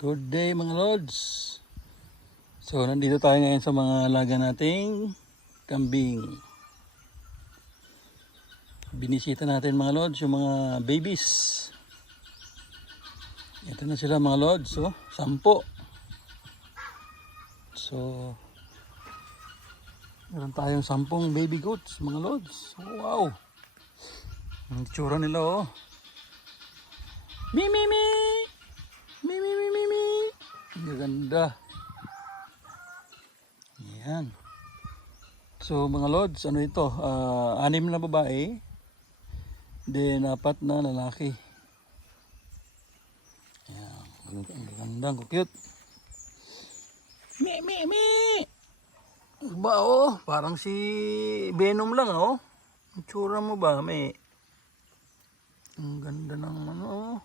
Good day mga lods. So nandito tayo ngayon sa mga alaga nating kambing. Binisita natin mga lods yung mga babies. Ito na sila mga lods, 10. So meron tayong 10 baby goats mga lods. Wow. Ang itsura nila Mi mi mi. Mi mi mi mi mi. Ang ganda. Yan. So mga lods, ano ito? 6 na babae. Then 4 na lalaki. Yan. Ang ganda, ang cute. Mi mi mi. Ba parang si Venom lang Ang tsura mo ba, may? Ang ganda ng